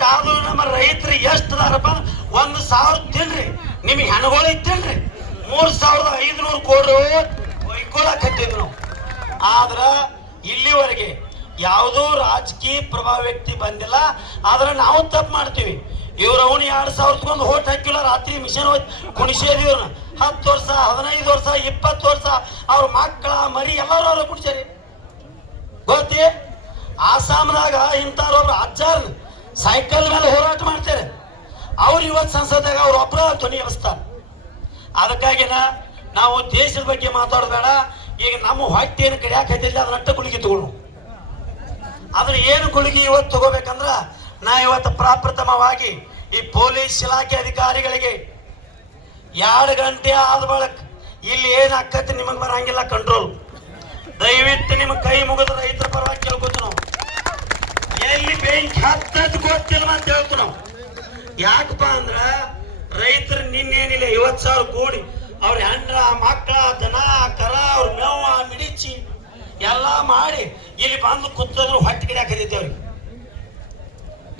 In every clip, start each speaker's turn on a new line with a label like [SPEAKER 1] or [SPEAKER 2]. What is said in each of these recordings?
[SPEAKER 1] ಒಟ್ಟಾದ್ರೂ ನಮ್ಮ ರೈತರು ಎಷ್ಟು ಅದಾರಪ್ಪ? ಒಂದು ಸಾವಿರ ತಿನ್ರಿ. ನಿಮ್ಗೆ ಹೆಣ್ಗಳಿಗೆ ತಿನ್ರಿ ಮೂರ್ ಸಾವಿರದ ಐದುನೂರು ಕೋಟಿ ನಾವು. ಆದ್ರ ಇಲ್ಲಿವರೆಗೆ ಯಾವುದೋ ರಾಜಕೀಯ ಪ್ರಭಾವ ವ್ಯಕ್ತಿ ಬಂದಿಲ್ಲ. ಆದ್ರೆ ನಾವು ತಪ್ಪು ಮಾಡ್ತೀವಿ. ಇವ್ರ ಅವನು ಎರಡ್ ಸಾವಿರ ತಗೊಂಡು ಹೋಟ್ ಹಾಕಿಲ್ಲ, ರಾತ್ರಿ ಮಿಷನ್ ಹೋಯ್ತು ಕುಣಿಸೇದಿ ಇವ್ರನ್ನ ಹತ್ತು ವರ್ಷ, ಹದಿನೈದು ವರ್ಷ, ಇಪ್ಪತ್ತು ವರ್ಷ ಅವ್ರ ಮಕ್ಕಳ, ಮರಿ ಎಲ್ಲರೂ ಅವ್ರ ಕುಣಿಸ್ಯಾರಿ ಗೊತ್ತಿ? ಆಸಾಮ್ದಾಗ ಇಂಥವ್ರೊಬ್ರು ಅಜ್ಜಾರ್ ಸೈಕಲ್ ಮೇಲೆ ಹೋರಾಟ ಮಾಡ್ತಾರೆ. ಅವ್ರು ಇವತ್ತು ಸಂಸದಾಗ ಅವ್ರ ಒಬ್ಬರ ಧ್ವನಿ ಎಬ್ಸ್ತಾರೆ ಅದಕ್ಕಾಗಿನ ನಾವು ದೇಶದ ಬಗ್ಗೆ ಮಾತಾಡಬೇಡ. ಈಗ ನಮ್ಮ ಹೊಟ್ಟೆ ಏನು ಕಡಿಯಕತ್ತಿದೆ ಅದನ್ನ ಅಟ್ಟ ಗುಳಿಗೆ ತಗೊಳ್ಳು ಅದ್ರ ಏನು ಗುಳಿಗೆ ಇವತ್ತು ತಗೋಬೇಕಂದ್ರ ನಾ ಇವತ್ತು ಪ್ರಾಪ್ರಥಮವಾಗಿ ಈ ಪೊಲೀಸ್ ಇಲಾಖೆ ಅಧಿಕಾರಿಗಳಿಗೆ ಎರಡು ಗಂಟೆ ಆದ ಬಳಕ ಇಲ್ಲಿ ಏನ್ ನಿಮಗೆ ಬರಂಗಿಲ್ಲ ಕಂಟ್ರೋಲ್ ದಯವಿಟ್ಟು ನಿಮ್ಮ ಕೈ ಮುಗಿದ ರೈತರ ಪರವಾಗಿ ಕೇಳ್ಕೊತ ಎಲ್ಲಿ ಬೆಂಕಿ ಹತ್ತದ್ ಗೊತ್ತಿಲ್ಲ ಅಂತ ಹೇಳ್ತು ನಾವು. ಯಾಕಪ್ಪ ಅಂದ್ರ ರೈತರು ನಿನ್ನೇನಿಲ್ಲ ಐವತ್ ಸಾವಿರ ಕೂಡಿ, ಅವ್ರ ಹೆಂಡ್ರ ಮಕ್ಕಳ ದನ, ಕರ, ಅವ್ರ ಮೇವ, ಮಿಡಿಚಿ ಎಲ್ಲ ಮಾಡಿ ಇಲ್ಲಿ ಬಂದು ಕೂತದ್ರು, ಹೊಟ್ಟೆ ಗಿಡ ಹಾಕಿದ್ದೇವ್ರಿ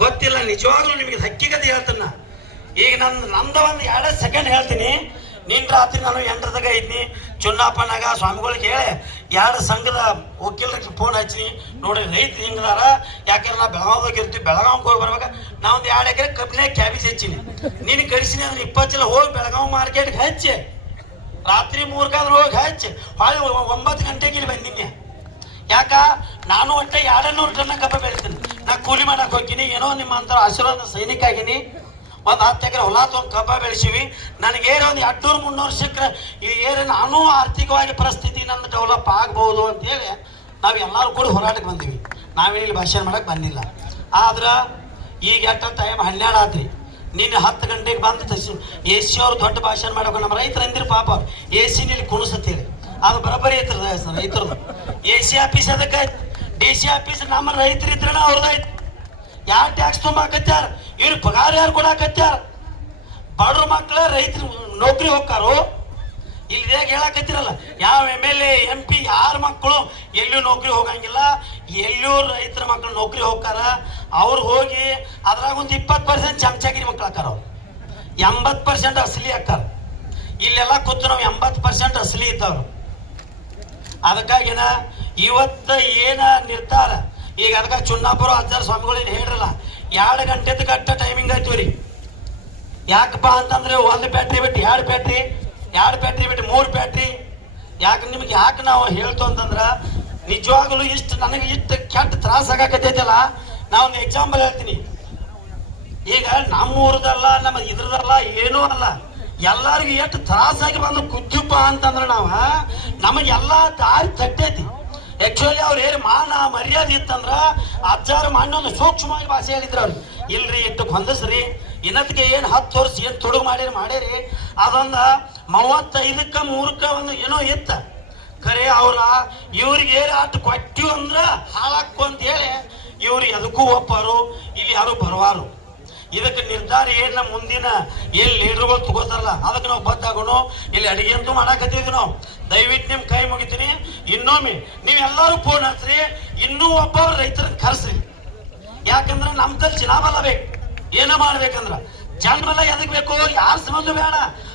[SPEAKER 1] ಗೊತ್ತಿಲ್ಲ, ನಿಜವಾಗ್ಲೂ ನಿಮಗೆ ಹಕ್ಕಿಗದ ಹೇಳ್ತಾನ ಈಗ ನಂದು ನಂದ ಒಂದು ಎರಡೇ ಸೆಕೆಂಡ್ ಹೇಳ್ತೀನಿ. ನಿನ್ ರಾತ್ರಿ ನಾನು ಎಂಟ್ರದಾಗ ಇದ್ನಿ. ಚುನ್ನಾಪನಾಗ ಸ್ವಾಮಿಗಳಿಗೆ ಹೇಳಿ ಎರಡು ಸಂಘದ ವಕೀಲರಿಗೆ ಫೋನ್ ಹಚ್ಚಿನಿ? ನೋಡಿ ರೈತ ಹಿಂಗದಾರ. ಯಾಕಂದ್ರೆ ನಾ ಬೆಳಗಾವ್ದಾಗ ಇರ್ತೀವಿ. ಬೆಳಗಾವಿಗೆ ಹೋಗಿ ಬರ್ಬೇಕು. ನಾ ಒಂದು ಎರಡು ಎಕರೆ ಕಬ್ಬಿನ ಕ್ಯಾಬೇಜ್ ಹಚ್ಚಿನಿ. ನೀನು ಕಳಿಸಿನಿ ಅಂದ್ರೆ ಇಪ್ಪತ್ತು ಜನ ಹೋಗಿ ಬೆಳಗಾವಿ ಮಾರ್ಕೆಟ್ಗೆ ಹಚ್ಚಿ. ರಾತ್ರಿ ಮೂರ್ಕಾದ್ರೆ ಹೋಗಿ ಹಚ್ಚಿ. ಹೊಳ್ಳಿ ಒಂಬತ್ತು ಗಂಟೆಗೆ ಇಲ್ಲಿ ಬಂದಿನಿ ಯಾಕ? ನಾನು ಒಟ್ಟೆ ಎರಡನ್ನೂರು ಟನ್ನ ಕಬ್ಬ ಬೆಳಿತೀನಿ. ನಾ ಕೂಲಿ ಮಾಡಕ್ಕೆ ಹೋಗ್ತೀನಿ. ಏನೋ ನಿಮ್ಮ ಅಂತ ಆಶೀರ್ವಾದ ಸೈನಿಕ ಆಗಿನಿ ಒಂದ್ ಹತ್ತು ಎಕರೆ ಹೊಲ ತೊಗೊಂಡು ಕಬ್ಬ ಬೆಳೆಸಿವಿ. ನನಗೆ ಏನೋ ಒಂದು ಎಂಟುನೂರು ಮುನ್ನೂರು ಸಿಕ್ಕರೆ ಈ ಏರಿ ನಾನು ಆರ್ಥಿಕವಾಗಿ ಪರಿಸ್ಥಿತಿ ನಂದು ಡೆವಲಪ್ ಆಗ್ಬಹುದು ಅಂತ ಹೇಳಿ ನಾವು ಎಲ್ಲರೂ ಕೂಡ ಹೋರಾಟಕ್ಕೆ ಬಂದೀವಿ. ನಾವೇನು ಇಲ್ಲಿ ಭಾಷಣ ಮಾಡಕ್ಕೆ ಬಂದಿಲ್ಲ. ಆದ್ರ ಈಗ ಎಟ್ಟ ಟೈಮ್ ಹನ್ನೆರಡು ಆದ್ರಿ ನಿನ್ನೆ ಹತ್ತು ಗಂಟೆಗೆ ಬಂದು ತಸಿ ಎ ಸಿ ಅವ್ರು ದೊಡ್ಡ ಭಾಷಣ ಮಾಡ್ಬೇಕು ನಮ್ಮ ರೈತರು ಅಂದಿರು ಪಾಪ ಎ ಸಿ ನಿಲ್ಲಿ ಕುಣಿಸತ್ತೀರಿ ಅದು ಬರೋಬ್ಬರಿ ಐತ್ರಿ ರೈತರದು. ಎ ಸಿ ಆಫೀಸ್ ಅದಕ್ಕೆ ಡಿ ಸಿ ಆಫೀಸ್ ನಮ್ಮ ರೈತರು ಇದ್ರನ ಅವ್ರದಾಯ್ತು. ಯಾರು ಟ್ಯಾಕ್ಸ್ ತುಂಬಾಕತ್ಯಾರ? ಇವ್ರು ಪಗಾರ ಯಾರು ಕೊಡಾಕತ್ಯಾರ? ಬಡ್ರ ಮಕ್ಳ ರೈತರು ನೌಕರಿ ಹೋಗ್ತಾರೋ? ಇಲ್ಲಿ ಹೇಳಕತ್ತಿರಲ್ಲ, ಯಾವ M L A M P ಯಾರ ಮಕ್ಕಳು ಎಲ್ಲೂ ನೌಕರಿ ಹೋಗಂಗಿಲ್ಲ. ಎಲ್ಲೂ ರೈತರ ಮಕ್ಕಳು ನೌಕರಿ ಹೋಗ್ತಾರ. ಅವ್ರು ಹೋಗಿ ಅದ್ರಾಗ ಒಂದು ಇಪ್ಪತ್ತು ಪರ್ಸೆಂಟ್ ಚಮಚಾಗಿರಿ ಮಕ್ಳು ಹಾಕಾರ ಅವ್ರು. ಎಂಬತ್ತು ಪರ್ಸೆಂಟ್ ಅಸಲಿ ಹಾಕಾರ ಇಲ್ಲೆಲ್ಲ ಕೂತು ನಾವು ಎಂಬತ್ತು ಪರ್ಸೆಂಟ್ ಅಸಲಿ ಇದ್ದವ್ರು. ಅದಕ್ಕಾಗಿನ ಇವತ್ತ ಏನ ನಿರ್ಧಾರ? ಈಗ ಅದಕ್ಕೆ ಚುನ್ನಾಪುರ ಆಚಾರ ಸ್ವಾಮಿಗಳು ಏನು ಹೇಳ್ರಲ್ಲ ಎರಡು ಗಂಟೆದ ಕಟ್ಟ ಟೈಮಿಂಗ್ ಆಯ್ತು ರೀ ಯಾಕಪ್ಪ ಅಂತಂದ್ರೆ ಒಂದು ಬ್ಯಾಟ್ರಿ ಬಿಟ್ಟು ಎರಡು ಬ್ಯಾಟ್ರಿ ಎರಡು ಬ್ಯಾಟ್ರಿ ಬಿಟ್ಟು ಮೂರು ಬ್ಯಾಟ್ರಿ ಯಾಕೆ ನಿಮ್ಗೆ ಯಾಕೆ ನಾವು ಹೇಳ್ತು ಅಂತಂದ್ರೆ, ನಿಜವಾಗ್ಲೂ ಇಷ್ಟು ನನಗೆ ಇಷ್ಟು ಕೆಟ್ಟ ತ್ರಾಸ ಆಗಾಕತ್ತೈತಲ್ಲ ನಾ ಒಂದು ಎಕ್ಸಾಂಪಲ್ ಹೇಳ್ತೀನಿ. ಈಗ ನಮ್ಮ ಊರದಲ್ಲ ನಮ್ಮ ಇದ್ರದಲ್ಲ ಏನೂ ಅಲ್ಲ. ಎಲ್ಲರಿಗೂ ಎಷ್ಟು ತ್ರಾಸಾಗಿ ಬಂದು ಕುದ್ದುಪ್ಪ ಅಂತಂದ್ರೆ ನಾವ, ನಮಗೆಲ್ಲ ದಾರಿ ತಟ್ಟೈತಿ. ಆಕ್ಚುಲಿ ಅವ್ರು ಏನು ಮಾನ ಮರ್ಯಾದೆ ಇತ್ತಂದ್ರ ಅಜ್ಜಾರ ಮಣ್ಣೊಂದು ಸೂಕ್ಷ್ಮವಾಗಿ ಭಾಷೆ ಹೇಳಿದ್ರು ಅವ್ರು. ಇಲ್ರಿ, ಇಟ್ಟು ಹೊಂದಸ್ರಿ. ಇನ್ನತ್ಗೆ ಏನು ಹತ್ತು ವರ್ಷ ಏನು ತುಡುಗು ಮಾಡಿರಿ ಮಾಡೇರಿ. ಅದೊಂದು ಮೂವತ್ತೈದಕ್ಕ ಮೂರಕ್ಕ ಒಂದು ಏನೋ ಇತ್ತ. ಖರೆ ಅವ್ರ ಇವ್ರಿಗೆ ಏನ್ ಅಟ್ ಕೊಟ್ಟಿವಂದ್ರ ಹಾಳಾಕು ಅಂತ ಹೇಳಿ ಇವ್ರು ಎದಕ್ಕೂ ಒಪ್ಪಾರು, ಇಲ್ಲಿ ಯಾರು ಬರವಾರು. ಇದಕ್ಕೆ ನಿರ್ಧಾರ ಏನ್ ಮುಂದಿನ? ಏನ್ ಲೀಡರ್ಗಳು ತಗೋತಾರಲ್ಲ, ಅದಕ್ಕೆ ನಾವು ಬದ್ದಾಗೋಣ ಇಲ್ಲಿ ಅಡಿಗೆ ಅಂತೂ ಮಾಡಾಕತ್ತೀವಿ ನಾವು. ದಯವಿಟ್ಟು ನಿಮ್ ಕೈ ಮುಗಿತೀನಿ. ಇನ್ನೊಮ್ಮೆ, ನೀವೆಲ್ಲರೂ ಫೋನ್ ಹಚ್ಚ್ರಿ ಇನ್ನೂ ಒಬ್ಬ ರೈತರನ್ನ ಕರ್ಸ್ರಿ. ಯಾಕಂದ್ರೆ ನಮ್ ಕಲ್ ಚಿನಾಬಲ ಬೇಕು. ಏನ ಮಾಡ್ಬೇಕಂದ್ರ. ಜನರೆಲ್ಲ ಎದಕ್ ಬೇಕು? ಯಾರ ಸಂಬಂಧ ಬೇಡ.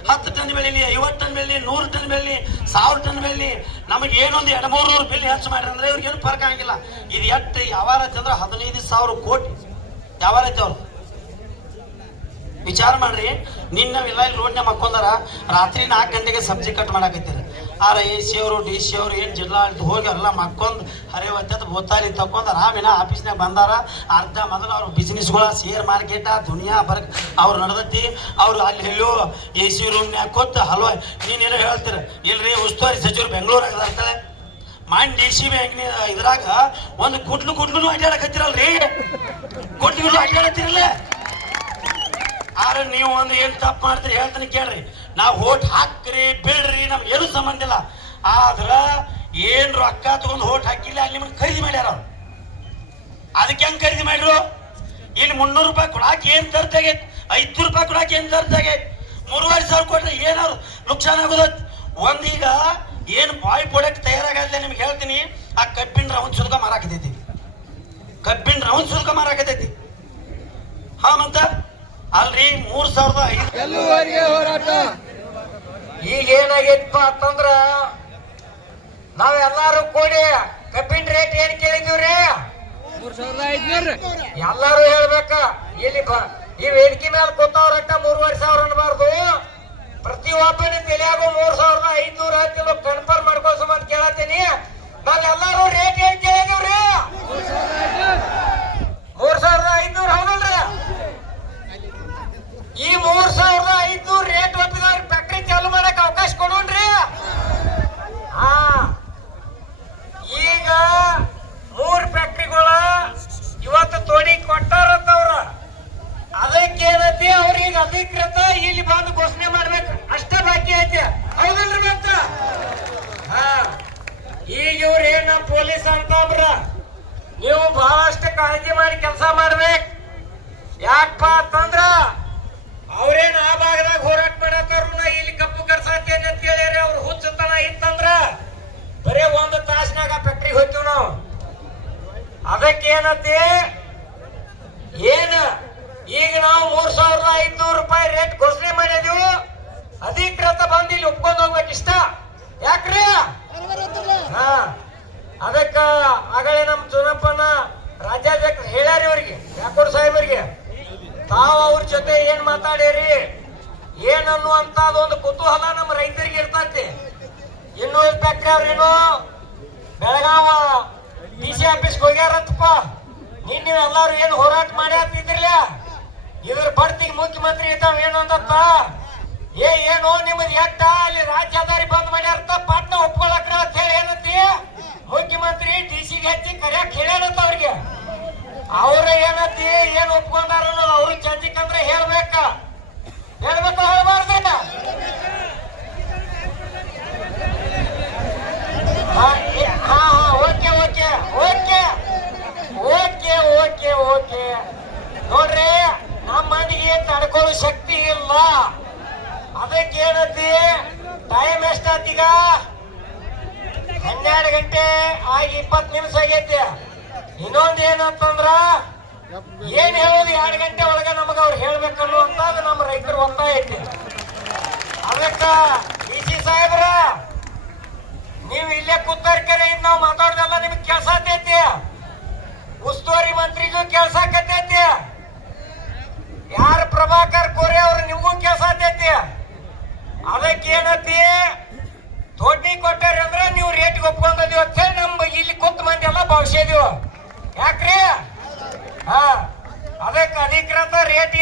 [SPEAKER 1] ಹತ್ತು ಟನ್ ಬೆಳಿಲಿ ಐವತ್ತು ಟನ್ ಬೆಳಿಲಿ ನೂರು ಟನ್ ಬೆಳಿಲಿ ಸಾವಿರ ಟನ್ ಬೆಳಿಲಿ ನಮಗೆ ಏನೊಂದು ಎರಡು ಮೂರು ನೂರು ಬಿಲ್ ಹೆಚ್ಚು ಮಾಡ್ರಿ ಅಂದ್ರೆ ಇವ್ರಿಗೆ ಏನು ಫರ್ಕ್ ಆಗಿಲ್ಲ ಇದು ಎಷ್ಟು, ಯಾವಾರ ಅಂದ್ರೆ ಹದಿನೈದು ಸಾವಿರ ಕೋಟಿ. ಯಾವ ಐತೆ ಅವ್ರು? ವಿಚಾರ ಮಾಡ್ರಿ, ನಿನ್ನ ಇಲ್ಲ ಇಲ್ಲಿ ರೋಡ್ನ ಮಕ್ಕೊಂದಾರ ರಾತ್ರಿ ನಾಲ್ಕು ಗಂಟೆಗೆ ಸಬ್ಜಿ ಕಟ್ ಮಾಡಾಕತ್ತೀರಿ. ಆರ ಎ ಸಿ ಅವರು, ಡಿ ಸಿ ಅವರು, ಏನು ಜಿಲ್ಲಾಡಳಿತ ಹೋಗಿ ಎಲ್ಲ ಮಕ್ಕೊಂದು ಹರೇ ಒತ್ತದ ಬೋತಾಲಿ ತಕೊಂಡ್ ಆರಾಮಿನ ಆಫೀಸ್ನಾಗ ಬಂದಾರ. ಅರ್ಧ ಮೊದಲು ಅವ್ರ ಬಿಸ್ನೆಸ್ಗಳ ಶೇರ್ ಮಾರ್ಕೆಟ ದುನಿಯಾ ಬರ್ಕ್ ಅವ್ರು ನಡೆದತಿ. ಅವ್ರು ಅಲ್ಲಿ ಎಲ್ಲೋ ಎ ಸಿ ರೂಮ್ನ್ಯಾಗ ಕೂತು, ಹಲೋ, ನೀನೇನೋ ಹೇಳ್ತೀರ? ಇಲ್ರಿ, ಉಸ್ತುವಾರಿ ಸಚಿವರು ಬೆಂಗಳೂರಾಗ ಅಂತಾಳೆ ಮೈಂಡ್ ಡಿ ಸಿ ಬ್ಯಾಂಕ್ ಇದ್ರಾಗ ಒಂದು ಕುಟ್ಲು ಕುಟ್ಲು ಅಡ್ಡಾಡಕತ್ತಿರಲ್ರಿ ಕುಟ್ಲು ಅಡ್ಡಾಡತ್ತಿರಲ್ಲ ಆದ್ರೆ ನೀವು ಒಂದು ಏನ್ ತಪ್ಪು ಮಾಡ್ತೀರಿ ಹೇಳ್ತೀನಿ ಕೇಳ್ರಿ. ನಾವು ಓಟ್ ಹಾಕ್ರಿ, ಬಿಡ್ರಿ, ನಮ್ಗೆ ಏನು ಸಂಬಂಧ ಇಲ್ಲ. ಆದ್ರ ಏನ್ ರೊಕ್ಕ ತಗೊಂಡು ಓಟ್ ಹಾಕಿಲ್ಲ, ಅಲ್ಲಿ ನಿಮ್ಗೆ ಖರೀದಿ ಮಾಡ್ಯಾರ. ಅದಕ್ಕೆ ಹೆಂಗೆ ಖರೀದಿ ಮಾಡ್ರು? ಇಲ್ಲಿ ಮುನ್ನೂರು ರೂಪಾಯಿ ಕೊಡಾಕ ಏನ್ ಆಗೈತೆ? ಐದು ರೂಪಾಯಿ ಕೊಡಾಕ ಏನ್ ಆಗೈತೆ? ಮೂರುವರೆ ಸಾವಿರ ಕೊಟ್ರೆ ಏನಾದ್ರು ನುಕ್ಸಾನ್ ಆಗೋದ? ಒಂದೀಗ ಏನ್ ಬಾಯ್ ಪ್ರಾಡಕ್ಟ್ ತಯಾರಾಗಲ್ಲ ನಿಮ್ಗೆ ಹೇಳ್ತೀನಿ. ಆ ಕಬ್ಬಿನ ರೌಂಡ್ ಶುಲ್ಕ ಮಾರಾಕತೈತಿ ಕಬ್ಬಿನ ರೌಂಡ್ ಶುಲ್ಕ ಮಾರಾಕತೈತಿ ಹಾ ಮತ್ತ ಅಲ್ರಿ ಮೂರ್ ಸಾವಿರದ ಐದು.
[SPEAKER 2] ಹೋರಾಟ.
[SPEAKER 3] ಈಗ ಏನಾಗೈತಪ್ಪ ಅಂತಂದ್ರ ನಾವೆಲ್ಲಾರು ಕೂಡಿ ಕಬ್ಬಿನ ರೇಟ್ ಏನ್ ಕೇಳಿದೀವ್ರಿ ಎಲ್ಲಾರು ಹೇಳ್ಬೇಕ. ಇಲ್ಲಿ ಈ ವೇದಿಕೆ ಮೇಲೆ ಕೂತವ್ರಟ್ಟ ಮೂರುವರೆ ಸಾವಿರ ಅನ್ಬಾರ್ದು. ಪ್ರತಿ ಒಬ್ಬನ ತಲೆಯಾಗು ಮೂರ್ ಸಾವಿರದ ಐದ್ನೂರ ಹತ್ತಿರ ಕನ್ಫರ್ಮ್ ಮಾಡ್ಕೋ ಅಂತ ಕೇಳತ್ತೀನಿ. ನಾವೆಲ್ಲಾರು ರೇಟ್ ಏನ್ ಕೇಳಿದೀವ್ರಿ ಮೂರ್ ಸಾವಿರದ ಐದ್ನೂರ ಹೌದಲ್ರಿ ಈ ಮೂರ್ ಸಾವಿರದ ಐದ್ನೂರ ರೇಟ್ ಒಪ್ಪಿದವ್ರ ಫ್ಯಾಕ್ಟ್ರಿ ಚಾಲು ಮಾಡಕ್ ಅವಕಾಶ ಕೊಡೋಣ್ರಿ ಹಾ ಈಗ ಮೂರ್ ಫ್ಯಾಕ್ಟ್ರಿಗಳ ಇವತ್ತು ತೋಡಿ ಕೊಟ್ಟಾರಂತವ್ರ ಅದಕ್ಕೇನೈತಿ ಅವ್ರಿಗೆ ಅಧಿಕೃತ ಇಲ್ಲಿ ಬಂದು ಘೋಷಣೆ ಮಾಡ್ಬೇಕು. ಅಷ್ಟೇ ಬಾಕಿ ಐತಿ. ಹೌದಲ್ರಿ ಮತ್ತ ಹಾ. ಈಗ ಇವ್ರ ಏನ ಪೊಲೀಸ್ ಅಂತಂದ್ರ ನೀವು ಬಹಳಷ್ಟು ಕಾಳಜಿ ಮಾಡಿ ಕೆಲಸ ಮಾಡ್ಬೇಕು. ಯಾಕಪ್ಪ ಅಂತಂದ್ರ, ಅವ್ರೇನ್ ಆ ಭಾಗದಾಗ ಹೋರಾಟ ಮಾಡತ್ತಾರು ಇಲ್ಲಿ ಕಪ್ಪು ಕರ್ಸಾತೇನೆ ಅಂತ ಹೇಳಿರಿ ಅವ್ರು. ಹುಚ್ಚತನ ಇತ್ತಂದ್ರ, ಬರೇ ಒಂದು ತಾಸಿನಾಗ ಫ್ಯಾಕ್ಟ್ರಿಗೆ ಹೋಗ್ತೀವಿ ನಾವು. ಅದಕ್ಕೇನತಿ ಏನ ಈಗ ನಾವು ಮೂರ್ ಸಾವಿರದ ಐದ್ನೂರು ರೂಪಾಯಿ ರೇಟ್ ಘೋಷಣೆ ಮಾಡಿದೀವಿ? ಅಧಿಕೃತ ಬಂದು ಇಲ್ಲಿ ಒಪ್ಕೊಂಡು ಹೋಗ್ಬೇಕು ಇಷ್ಟ? ಯಾಕ್ರಿ? ಹಾ. ಅದಕ್ಕ ಆಗಲೇ ನಮ್ ಚುನಪ್ಪನ ರಾಜ್ಯಾಧ್ಯಕ್ಷ ಹೇಳ್ಯಾರ ಇವ್ರಿಗೆ ಯಾಕೋರ್ ಸಾಹೇಬರಿಗೆ ತಾವು ಅವ್ರ ಜೊತೆ ಏನ್ ಮಾತಾಡೇರಿ ಏನ್ ಅನ್ನುವಂತ ಒಂದು ಕುತೂಹಲ ನಮ್ಮ ರೈತರಿಗೆ ಇರ್ತೈತಿ. ಇನ್ನು ಇರ್ತಕ್ಕ ಅವ್ರೇನು ಬೆಳಗಾವ ಡಿ ಸಿ ಆಫೀಸ್ಗೆ ಹೋಗ್ಯಾರಂತಪ್ಪ. ನಿನ್ನೆ ಎಲ್ಲಾರು ಏನು ಹೋರಾಟ ಮಾಡಿ ಇದ್ರ ಬಡ್ತಿಗೆ ಮುಖ್ಯಮಂತ್ರಿ ಇದ್ದಾವ ಏನು ಅಂದತ್ತ ಏ, ಏನು? ನಿಮ್ಮ ಎಟ್ಟ ಅಲ್ಲಿ ರಾಜ್ಯ ಆಧಾರಿ ಬಂದ್ ಮಾಡ್ಯಾರಂತ ಪಟ್ಟ ಒಪ್ಕೊಳಕ್ರ ಅಂತ ಹೇಳಿ ಏನಂತಿ? ಮುಖ್ಯಮಂತ್ರಿ ಡಿ ಸಿ ಹಚ್ಚಿ ಕರ್ಯಾಕ್ ಹೇಳ್ಯಾನಂತ ಅವ್ರಿಗೆ? ಅವ್ರ ಏನಂತಿ? ಏನ್ ಒಪ್ಕೊಂಡಾರ ಅವ್ರಿಗೆ ಚಂದಿಕಂದ್ರೆ ಹೇಳ್ಬೇಕ ಹೇಳ್ಬೇಕು ಹೇಳ್ಬಾರ್ದೇನ ಹಾ ಏ- ಹಾ ಹಾ okay okay okay okay okay okay ನೋಡ್ರಿ ನಮ್ಮ ಶಕ್ತಿ ಇಲ್ಲ. ಅದಕ್ಕೆ ಏನತಿ ಟೈಮ್ ಎಷ್ಟಾತೀಗ ಹನ್ನೆರಡು ಗಂಟೆ ಆಗಿ ಇಪ್ಪತ್ತು ನಿಮಿಷ ಆಗೈತಿ. ಇನ್ನೊಂದ್ ಏನಂತಂದ್ರ, ಏನ್ ಹೇಳೋದು ಎರಡು ಗಂಟೆ ಒಳಗೆ ನಮಗ ಅವ್ರು ಹೇಳ್ಬೇಕನ್ನುವಂತ ನಮ್ಮ ರೈತರು ಒತ್ತಾಯ ಐತಿ ಅದಕ್ಕ ಡಿ ಸಿ ಸಾಹೇಬ್ರ, ನೀವು ಇಲ್ಲೇ ಕೂತರ್ಕರೆ ಇನ್ ನಾವು ಮಾತಾಡ್ದಲ್ಲ ನಿಮ್ಗೆ ಕೆಲಸ ಆತೈತಿ. ಉಸ್ತುವಾರಿ ಮಂತ್ರಿಗೂ ಕೆಲಸ ಆಕತೈತಿ. ಪ್ರಭಾಕರ್ ಕೋರೆ ಅವ್ರ ನಿಮಗೂ ಕೆಲಸ ಅದಕ್ಕೆ ಏನತಿ ದೊಡ್ಡಿ ಕೊಟ್ಟಾರ ಅಂದ್ರೆ ನೀವು ರೇಟ್ ಒಪ್ಕೊಂಡದೀವಿ ಅಂತ ಹೇಳಿ ನಮ್ ಇಲ್ಲಿ ಕೂತ್ ಮಂದಿ ಎಲ್ಲ ಭಾವಿಸಿದೀವಿ. ಯಾಕ್ರಿ? ಹಾ. ಅದಕ್ಕೆ ಅಧಿಕೃತ ರೇಟ್